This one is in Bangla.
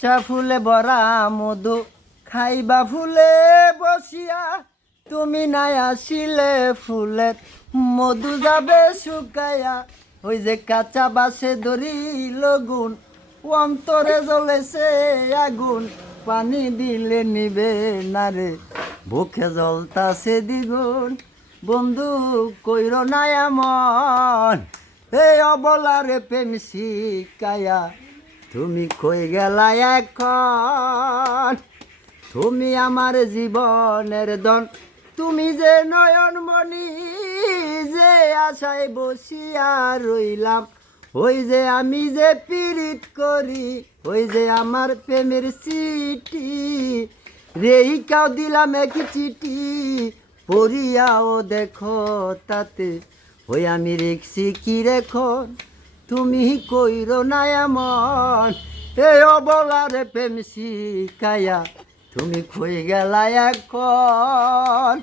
ইচ্ছা ফুলে ভরা মধু খাইবা ফুলে বসিয়া, তুমি নাই আসিলে ফুলের মধু যাবে শুকাইয়া। ওই যে কাঁচা বাসে ধরিল গুণ, অন্তরে জ্বলেছে আগুন, পানি দিলে নিবে না রে, বুকে জ্বলতাছে দ্বিগুণ। বন্ধু কইর না এমন, এই অবলারে প্রেম শিকায়া, তুমি কই গেলা এখন। তুমি আমার জীবনের ধন, তুমি যে নয়নমণি, যে আশায় বসিয়া রইলাম। ওই যে আমি যে পীড়িত করি, ওই যে আমার প্রেমের চিঠি, রেইকাও দিলাম এক চিঠি, পড়িয়াও দেখো তাতে, ওই আমি রেখছি কি রেখন। তুমি কইর না এমন, এ অবলারে প্রেম শিখাইয়া, তুমি কই গেলা এখন।